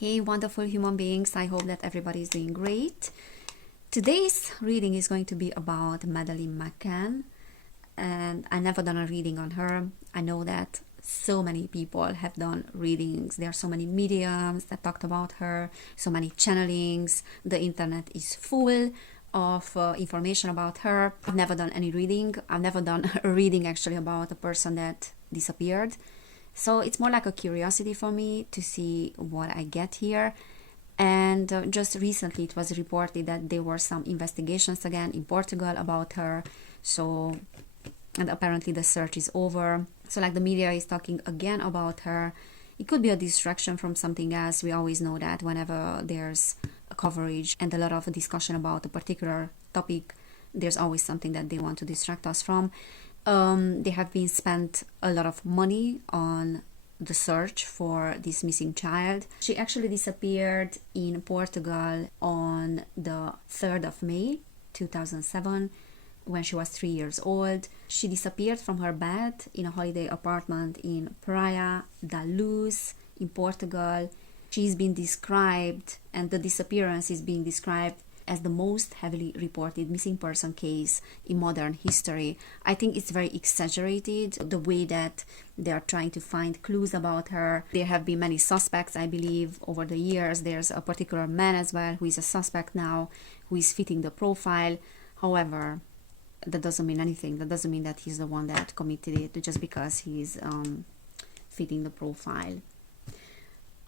Hey, wonderful human beings. I hope that everybody is doing great. Today's reading is going to be about Madeleine McCann, and I never done a reading on her. I know that so many people have done readings. There are so many mediums that talked about her, so many channelings. The internet is full of information about her. I've never done any reading. I've never done a reading actually about a person that disappeared. So it's more like a curiosity for me to see what I get here. And just recently it was reported that there were some investigations again in Portugal about her. So, and apparently the search is over. So like the media is talking again about her. It could be a distraction from something else. We always know that whenever there's a coverage and a lot of discussion about a particular topic, there's always something that they want to distract us from. They have been spent a lot of money on the search for this missing child. She actually disappeared in Portugal on the 3rd of May 2007 when she was 3 years old. She disappeared from her bed in a holiday apartment in Praia da Luz in Portugal. She's been described, and the disappearance is being described as the most heavily reported missing person case in modern history. I think it's very exaggerated, the way that they are trying to find clues about her. There have been many suspects, I believe, over the years. There's a particular man as well who is a suspect now, who is fitting the profile. However, that doesn't mean anything. That doesn't mean that he's the one that committed it just because he's fitting the profile.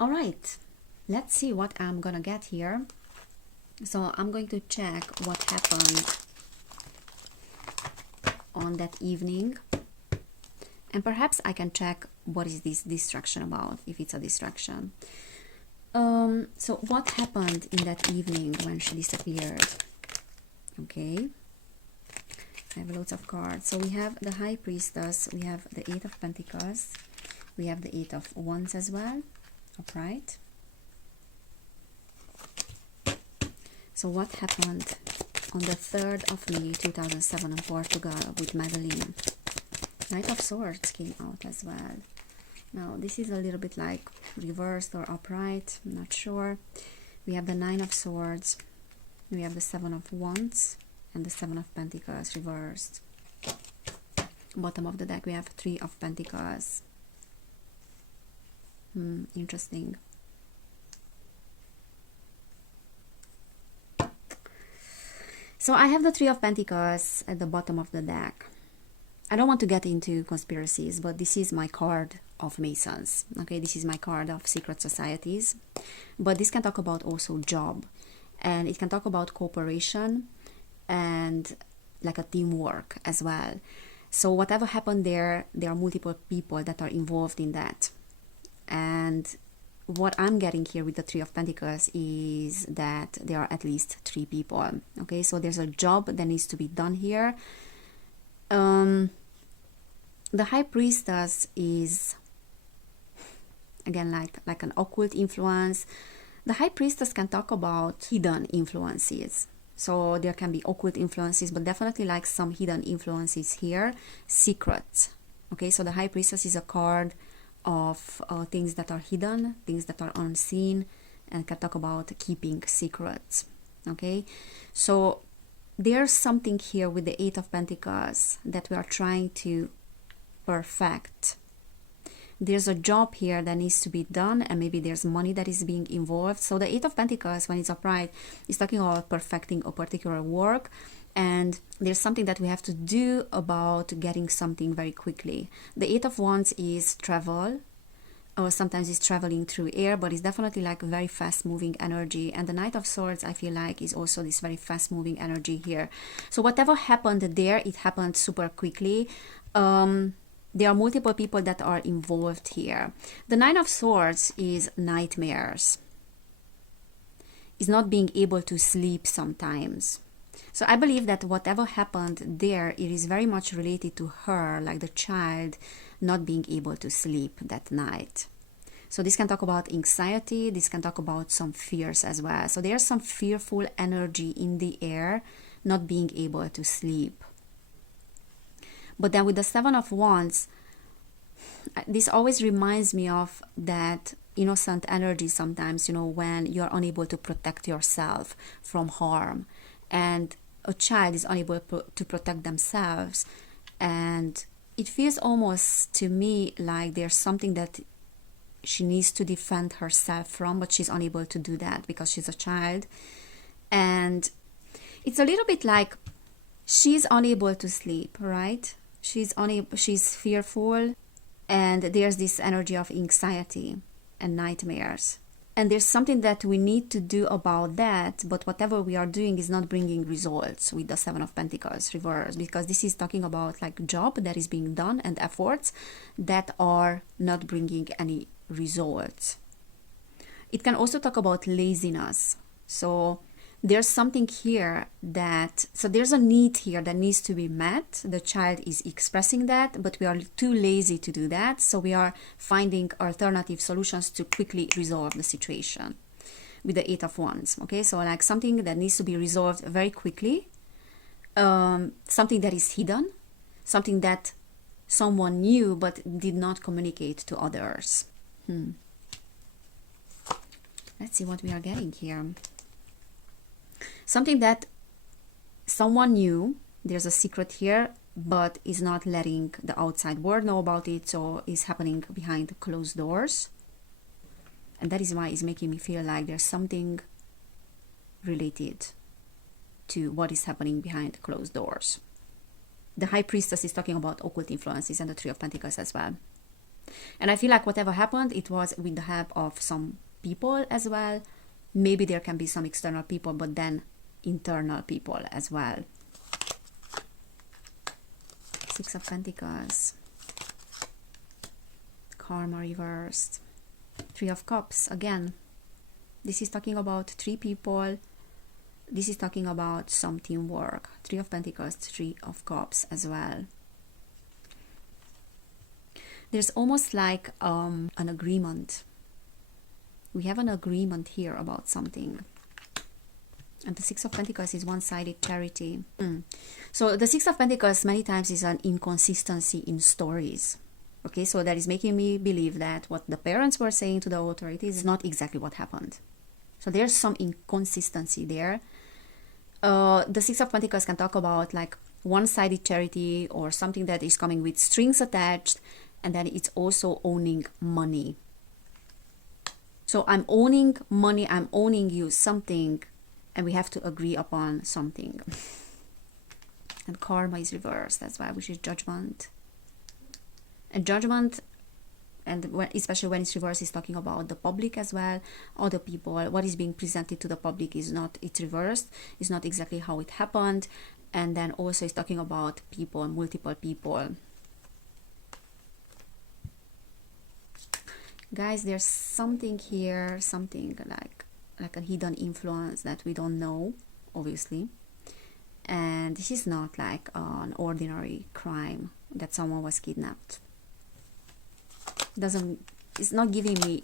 All right, let's see what I'm gonna get here. So I'm going to check what happened on that evening, and perhaps I can check what is this distraction about, if it's a distraction. So what happened in that evening when she disappeared? Okay, I have lots of cards. So we have the High Priestess, we have the Eight of Pentacles, we have the Eight of Wands as well. Upright. So what happened on the 3rd of May 2007 in Portugal with Madeleine? Knight of Swords came out as well. Now this is a little bit like reversed or upright, I'm not sure. We have the Nine of Swords, we have the Seven of Wands, and the Seven of Pentacles reversed. Bottom of the deck we have Three of Pentacles. Interesting. So I have the Three of Pentacles at the bottom of the deck. I don't want to get into conspiracies, but this is my card of Masons. Okay, this is my card of secret societies. But this can talk about also job. And it can talk about cooperation and like a teamwork as well. So whatever happened there are multiple people that are involved in that. And what I'm getting here with the Three of Pentacles is that there are at least 3 people. Okay, so there's a job that needs to be done here. The High Priestess is again like an occult influence. The High Priestess can talk about hidden influences. So there can be occult influences, but definitely like some hidden influences here. Secrets. Okay, so the High Priestess is a card of things that are hidden, things that are unseen, and can talk about keeping secrets. Okay, so there's something here with the Eight of Pentacles that we are trying to perfect. There's a job here that needs to be done, and maybe there's money that is being involved. So the Eight of Pentacles, when it's upright, is talking about perfecting a particular work. And there's something that we have to do about getting something very quickly. The Eight of Wands is travel, or sometimes it's traveling through air, but it's definitely like a very fast moving energy. And the Knight of Swords, I feel like, is also this very fast moving energy here. So whatever happened there, it happened super quickly. There are multiple people that are involved here. The Nine of Swords is nightmares. Is not being able to sleep sometimes. So I believe that whatever happened there, it is very much related to her, like the child not being able to sleep that night. So this can talk about anxiety, this can talk about some fears as well. So there's some fearful energy in the air, not being able to sleep. But then with the Seven of Wands, this always reminds me of that innocent energy sometimes, you know, when you're unable to protect yourself from harm, and a child is unable to protect themselves, and it feels almost to me like there's something that she needs to defend herself from, but she's unable to do that because she's a child. And it's a little bit like she's unable to sleep, right? She's fearful, and there's this energy of anxiety and nightmares. And there's something that we need to do about that, but whatever we are doing is not bringing results with the Seven of Pentacles reverse, because this is talking about like job that is being done and efforts that are not bringing any results. It can also talk about laziness. So there's something here so there's a need here that needs to be met. The child is expressing that, but we are too lazy to do that. So we are finding alternative solutions to quickly resolve the situation with the Eight of Wands. Okay, so like something that needs to be resolved very quickly, something that is hidden, something that someone knew but did not communicate to others. Let's see what we are getting here. Something that someone knew, there's a secret here, but is not letting the outside world know about it, so it's happening behind closed doors. And that is why it's making me feel like there's something related to what is happening behind closed doors. The High Priestess is talking about occult influences, and the Three of Pentacles as well. And I feel like whatever happened, it was with the help of some people as well. Maybe there can be some external people, but then internal people as well. Six of Pentacles, Karma reversed, Three of Cups again. This is talking about three people. This is talking about some teamwork. Three of Pentacles, Three of Cups as well. There's almost like an agreement. We have an agreement here about something. And the Six of Pentacles is one-sided charity. So the Six of Pentacles many times is an inconsistency in stories. Okay, so that is making me believe that what the parents were saying to the authorities is not exactly what happened. So there's some inconsistency there. The Six of Pentacles can talk about like one-sided charity, or something that is coming with strings attached, and then it's also owning money. So I'm owning money, I'm owning you something, and we have to agree upon something. And Karma is reversed, that's why, which is Judgment. And Judgment, and especially when it's reversed, is talking about the public as well, other people. What is being presented to the public is not, it's reversed, it's not exactly how it happened. And then also it's talking about people, multiple people. Guys, there's something here, something like a hidden influence that we don't know, obviously. And this is not like an ordinary crime that someone was kidnapped. It's not giving me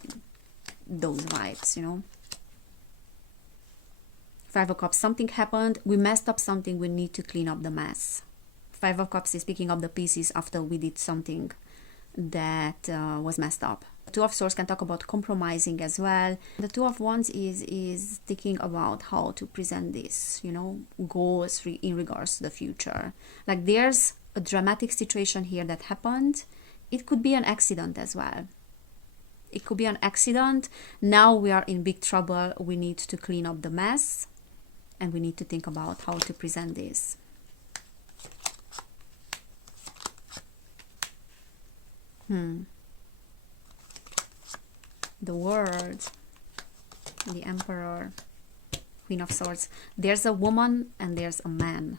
those vibes, you know. Five of Cups, something happened, we messed up something, we need to clean up the mess. Five of Cups is picking up the pieces after we did something that was messed up. Two of Swords can talk about compromising as well. The Two of Wands is thinking about how to present this, you know, goals in regards to the future. Like there's a dramatic situation here that happened. It could be an accident as well. It could be an accident. Now we are in big trouble. We need to clean up the mess, and we need to think about how to present this. The World, the Emperor, Queen of Swords. There's a woman and there's a man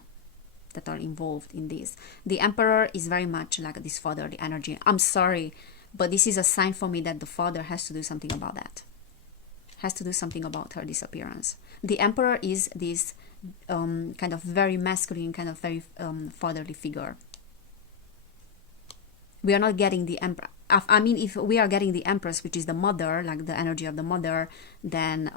that are involved in this. The Emperor is very much like this fatherly energy. I'm sorry, but this is a sign for me that the father has to do something about that. Has to do something about her disappearance. The Emperor is this kind of very masculine, kind of very fatherly figure. We are not getting the Emperor. I mean, if we are getting the Empress, which is the mother, like the energy of the mother, then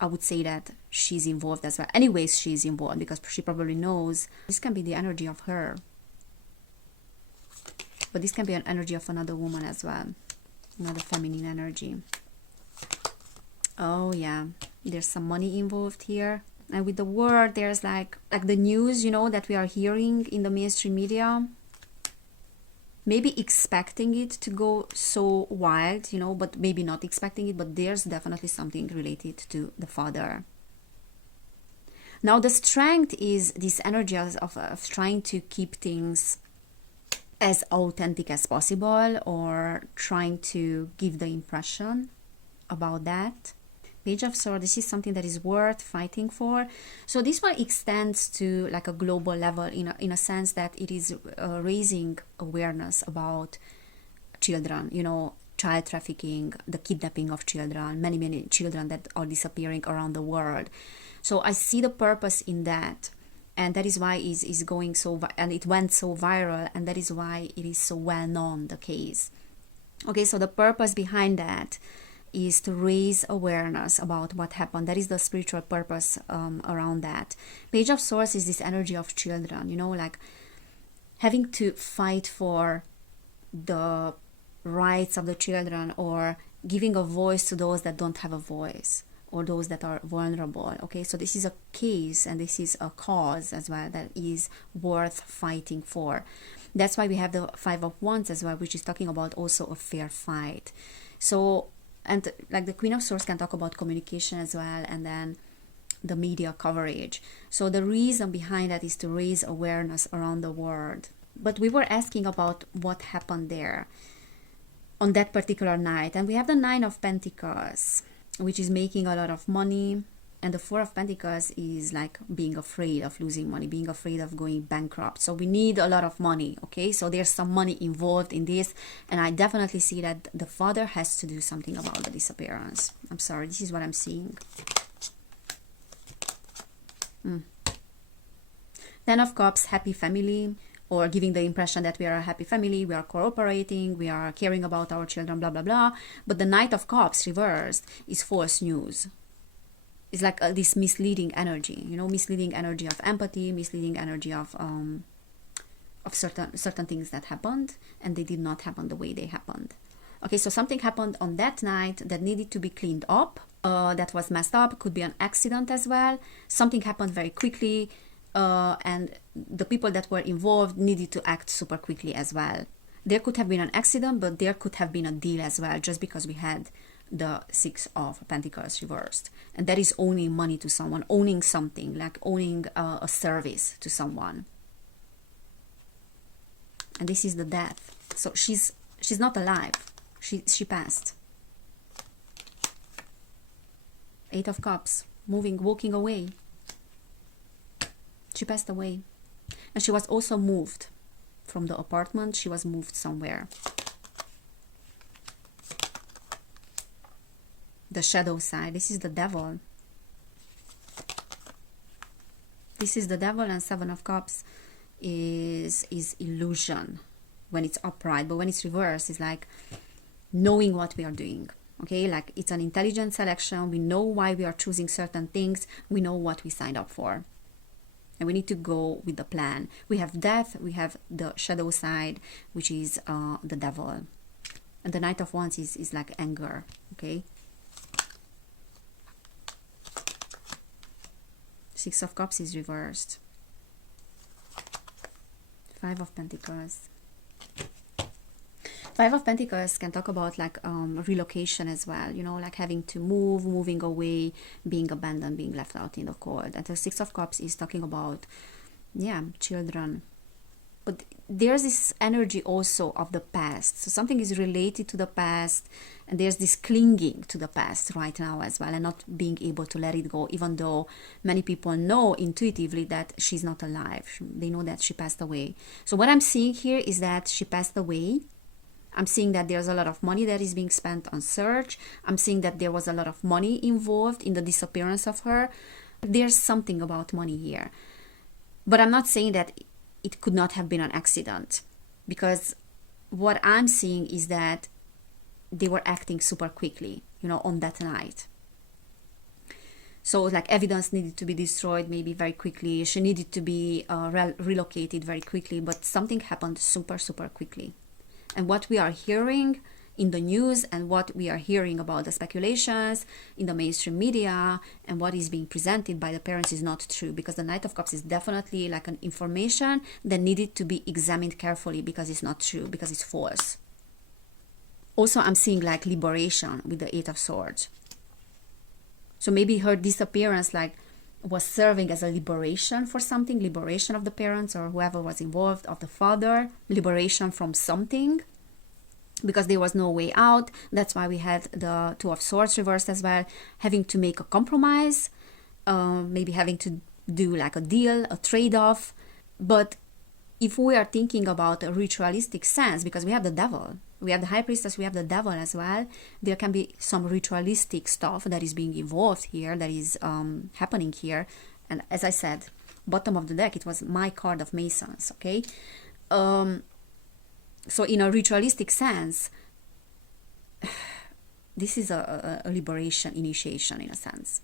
I would say that she's involved as well. Anyways, she's involved because she probably knows. This can be the energy of her. But this can be an energy of another woman as well. Another feminine energy. Oh yeah, there's some money involved here. And with the word, there's like the news, you know, that we are hearing in the mainstream media. Maybe expecting it to go so wild, you know, but maybe not expecting it, but there's definitely something related to the father. Now the strength is this energy of trying to keep things as authentic as possible, or trying to give the impression about that. Page of Swords, this is something that is worth fighting for. So this one extends to like a global level in a sense that it is raising awareness about children, you know, child trafficking, the kidnapping of children, many children that are disappearing around the world. So I see the purpose in that, and that is why it is going so, and it went so viral, and that is why it is so well known, the case. Okay, so the purpose behind that is to raise awareness about what happened. That is the spiritual purpose around that. Page of Swords is this energy of children, you know, like having to fight for the rights of the children, or giving a voice to those that don't have a voice, or those that are vulnerable. Okay, so this is a case, and this is a cause as well that is worth fighting for. That's why we have the Five of Wands as well, which is talking about also a fair fight. So, and like the Queen of Swords can talk about communication as well, and then the media coverage. So the reason behind that is to raise awareness around the world. But we were asking about what happened there on that particular night, and we have the Nine of Pentacles, which is making a lot of money, and the Four of Pentacles is like being afraid of losing money, being afraid of going bankrupt. So we need a lot of money, okay? So there's some money involved in this, and I definitely see that the father has to do something about the disappearance. I'm sorry, this is what I'm seeing. Ten of Cups, happy family, or giving the impression that we are a happy family, we are cooperating, we are caring about our children, blah, blah, blah. But the Knight of Cups reversed is false news. It's like this misleading energy, you know, misleading energy of empathy, misleading energy of certain things that happened, and they did not happen the way they happened. Okay, so something happened on that night that needed to be cleaned up, that was messed up. Could be an accident as well. Something happened very quickly, and the people that were involved needed to act super quickly as well. There could have been an accident, but there could have been a deal as well, just because we had the Six of Pentacles reversed. And that is owning money to someone, owning something, like owning a service to someone. And this is the Death. So she's not alive. She passed. Eight of Cups, walking away. She passed away. And she was also moved from the apartment. She was moved somewhere. The shadow side. This is the Devil. This is the Devil, and Seven of Cups is illusion when it's upright. But when it's reversed, it's like knowing what we are doing. Okay, like it's an intelligent selection. We know why we are choosing certain things. We know what we signed up for. And we need to go with the plan. We have Death, we have the shadow side, which is the Devil. And the Knight of Wands is like anger. Okay. Six of Cups is reversed. Five of Pentacles. Five of Pentacles can talk about like relocation as well, you know, like having to moving away, being abandoned, being left out in the cold. And the Six of Cups is talking about, yeah, children. But there's this energy also of the past. So something is related to the past, and there's this clinging to the past right now as well, and not being able to let it go, even though many people know intuitively that she's not alive. They know that she passed away. So what I'm seeing here is that she passed away. I'm seeing that there's a lot of money that is being spent on search. I'm seeing that there was a lot of money involved in the disappearance of her. There's something about money here. But I'm not saying that it could not have been an accident, because what I'm seeing is that they were acting super quickly, you know, on that night. So like evidence needed to be destroyed maybe very quickly. She needed to be relocated very quickly, but something happened super quickly. And what we are hearing in the news and what we are hearing about the speculations in the mainstream media and what is being presented by the parents is not true, because the Knight of Cups is definitely like an information that needed to be examined carefully because it's not true, because it's false. Also, I'm seeing like liberation with the Eight of Swords. So maybe her disappearance like was serving as a liberation for something, liberation of the parents or whoever was involved, of the father, liberation from something, because there was no way out. That's why we had the Two of Swords reversed as well, having to make a compromise, maybe having to do like a deal, a trade-off. But if we are thinking about a ritualistic sense, because we have the devil, we have the High Priestess, we have the devil as well, there can be some ritualistic stuff that is being evolved here, that is happening here. And as I said, bottom of the deck, it was my card of Masons, okay? So in a ritualistic sense, this is a liberation, initiation in a sense.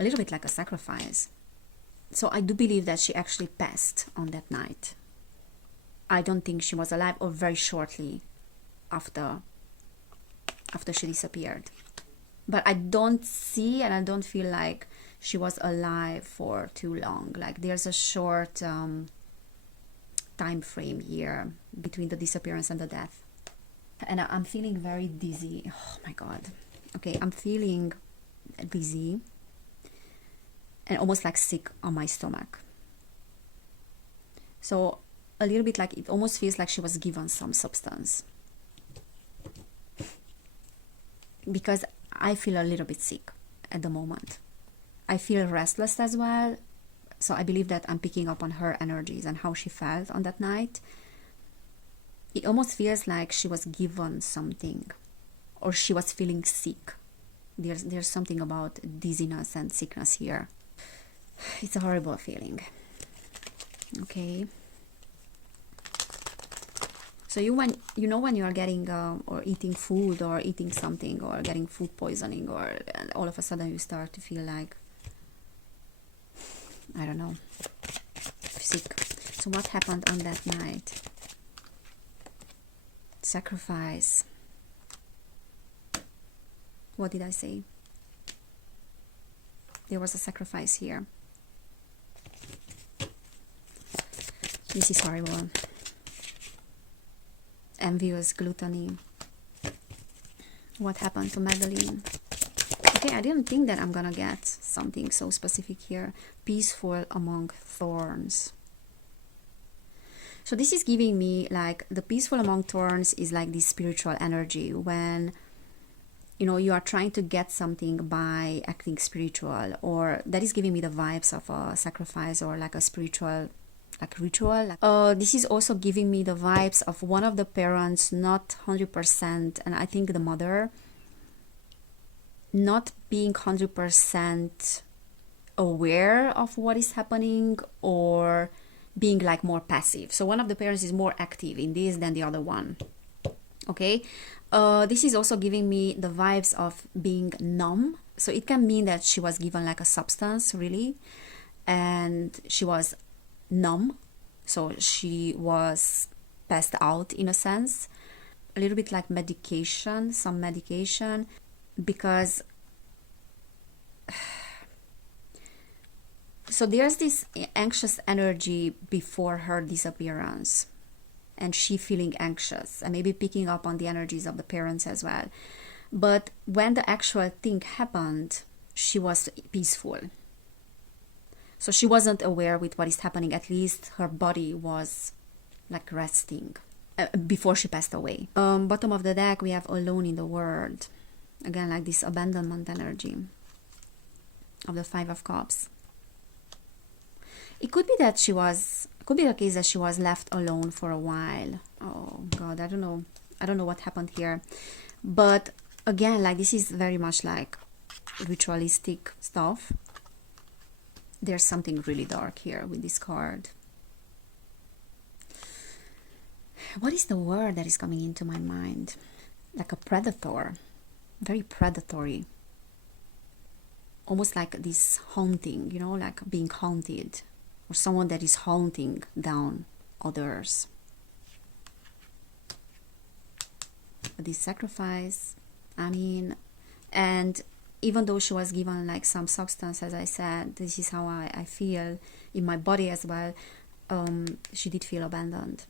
A little bit like a sacrifice. So I do believe that she actually passed on that night. I don't think she was alive, or very shortly after she disappeared. But I don't see and I don't feel like she was alive for too long. Like there's a short time frame here between the disappearance and the death. And I'm feeling very dizzy. Oh my God. Okay, I'm feeling dizzy and almost like sick on my stomach. So a little bit like, it almost feels like she was given some substance, because I feel a little bit sick at the moment. I feel restless as well. So I believe that I'm picking up on her energies and how she felt on that night. It almost feels like she was given something, or she was feeling sick. There's something about dizziness and sickness here. It's a horrible feeling. Okay. So when you are getting or eating food or eating something or getting food poisoning, or all of a sudden you start to feel like, I don't know, sick. So what happened on that night? Sacrifice. What did I say? There was a sacrifice here. This is horrible. Envious, gluttony. What happened to Madeleine? Okay, I didn't think that I'm gonna get something so specific here. Peaceful among thorns. So this is giving me like the peaceful among thorns is like this spiritual energy when you are trying to get something by acting spiritual, or that is giving me the vibes of a sacrifice or like a spiritual like ritual. This is also giving me the vibes of one of the parents not 100%, and I think the mother not being 100% aware of what is happening, or being like more passive. So one of the parents is more active in this than the other one. Okay, this is also giving me the vibes of being numb. So it can mean that she was given like a substance, really, and she was numb, so she was passed out in a sense, a little bit like medication, some medication, because so there's this anxious energy before her disappearance, and she feeling anxious and maybe picking up on the energies of the parents as well. But when the actual thing happened, she was peaceful. So she wasn't aware with what is happening. At least her body was like resting before she passed away. Bottom of the deck, we have Alone in the World. Again, like this abandonment energy of the Five of Cups. It could be that could be the case that she was left alone for a while. Oh God, I don't know what happened here. But again, like this is very much like ritualistic stuff. There's something really dark here with this card. What is the word that is coming into my mind? Like a predator. Very predatory. Almost like this haunting, like being haunted. Or someone that is haunting down others. this sacrifice. I mean, and even though she was given like some substance, as I said, this is how I feel in my body as well, she did feel abandoned.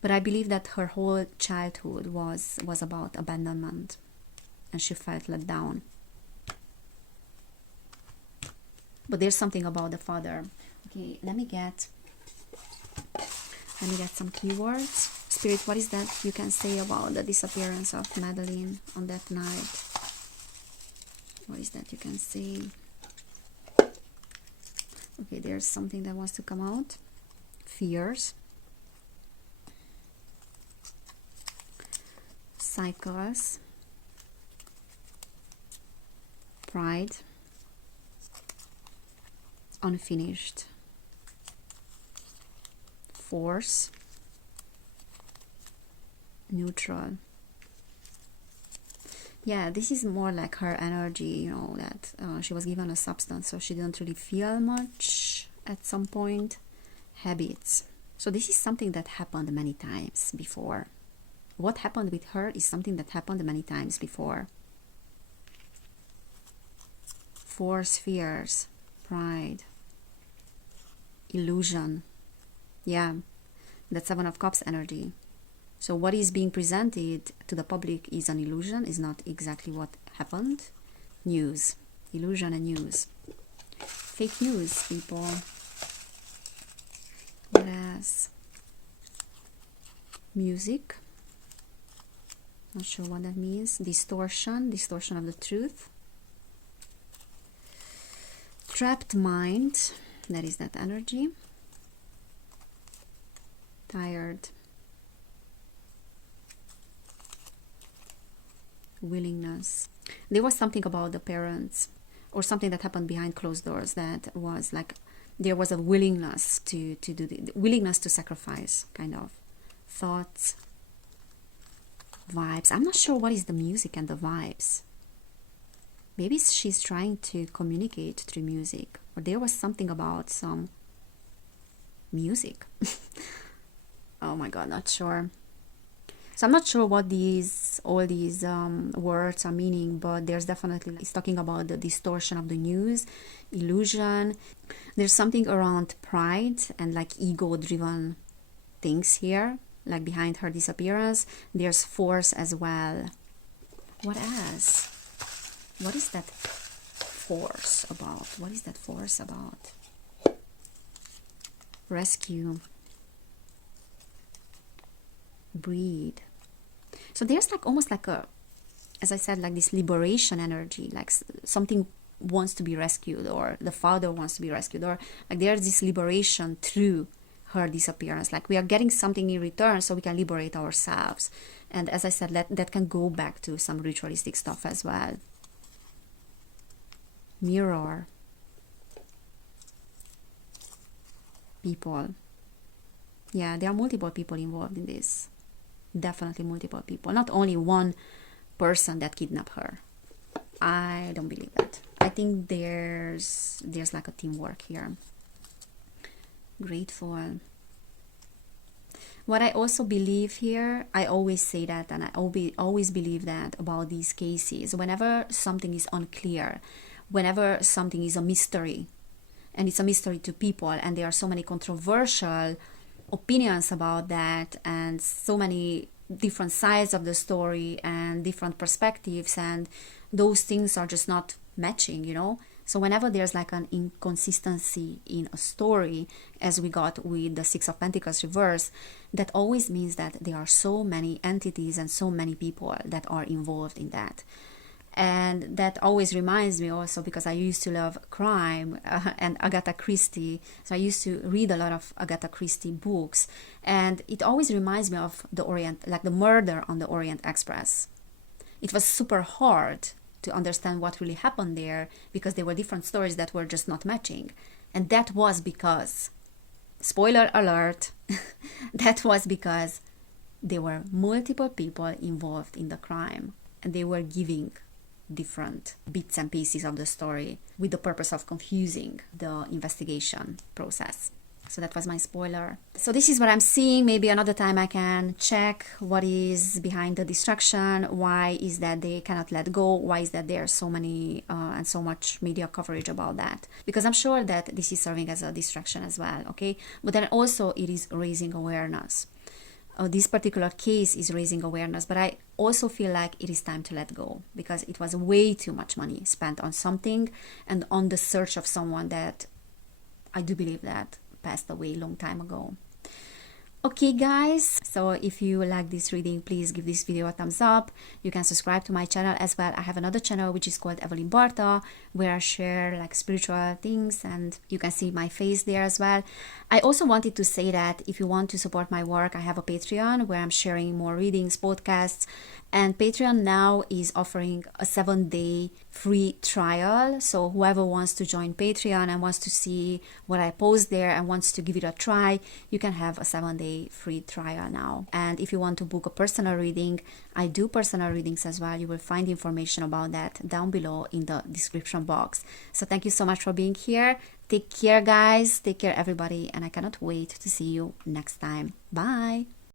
But I believe that her whole childhood was about abandonment, and she felt let down. But there's something about the father. Okay, let me get some keywords. Spirit, what is that you can say about the disappearance of Madeleine on that night? What is that you can say? Okay, there's something that wants to come out. Fears. Cycles. Pride. Unfinished. Force. Neutral. Yeah, this is more like her energy, you know, that she was given a substance, so she didn't really feel much at some point. Habits. So this is something that happened many times before. What happened with her is something that happened many times before. Force, fears, pride, illusion. Yeah, that's Seven of Cups energy. So what is being presented to the public is an illusion, is not exactly what happened. News. Illusion and news. Fake news, people. What else? Music. Not sure what that means. Distortion. Distortion of the truth. Trapped mind. That is that energy. Tired. Willingness. There was something about the parents, or something that happened behind closed doors, that was like there was a willingness to do the willingness to sacrifice, kind of. Thoughts. Vibes. I'm not sure what is the music and the vibes. Maybe she's trying to communicate through music, or there was something about some music. Oh my god, not sure. So I'm not sure what all these words are meaning, but there's definitely, it's talking about the distortion of the news, illusion. There's something around pride and like ego-driven things here, like behind her disappearance. There's force as well. What else? What is that force about? What is that force about? Rescue. Breed. So there's like almost like a, as I said, like this liberation energy, like something wants to be rescued, or the father wants to be rescued, or like there's this liberation through her disappearance, like we are getting something in return so we can liberate ourselves. And as I said, that can go back to some ritualistic stuff as well. Mirror. People. Yeah, there are multiple people involved in this. Definitely multiple people, not only one person that kidnapped her. I don't believe that. I think there's like a teamwork here. Grateful. What I also believe here, I always say that, and I always believe that about these cases, whenever something is unclear, whenever something is a mystery, and it's a mystery to people, and there are so many controversial opinions about that, and so many different sides of the story and different perspectives, and those things are just not matching, you know. So whenever there's like an inconsistency in a story, as we got with the Six of Pentacles reverse, that always means that there are so many entities and so many people that are involved in that. And that always reminds me also, because I used to love crime and Agatha Christie. So I used to read a lot of Agatha Christie books. And it always reminds me of the Orient, like the murder on the Orient Express. It was super hard to understand what really happened there, because there were different stories that were just not matching. And that was because, spoiler alert, that was because there were multiple people involved in the crime. And they were giving different bits and pieces of the story with the purpose of confusing the investigation process. So that was my spoiler. So this is what I'm seeing. Maybe another time I can check what is behind the distraction. Why is that they cannot let go? Why is that there are so many and so much media coverage about that? Because I'm sure that this is serving as a distraction as well, okay? But then also it is raising awareness. This particular case is raising awareness, but I also feel like it is time to let go, because it was way too much money spent on something and on the search of someone that I do believe that passed away a long time ago. Okay guys, so if you like this reading, please give this video a thumbs up. You can subscribe to my channel as well. I have another channel which is called Evelin Barta, where I share like spiritual things, and you can see my face there as well. I also wanted to say that if you want to support my work, I have a Patreon where I'm sharing more readings, podcasts, and Patreon now is offering a 7-day free trial. So whoever wants to join Patreon and wants to see what I post there and wants to give it a try, you can have a 7-day free trial now. And if you want to book a personal reading, I do personal readings as well. You will find information about that down below in the description box. So thank you so much for being here. Take care guys, take care everybody, and I cannot wait to see you next time. Bye.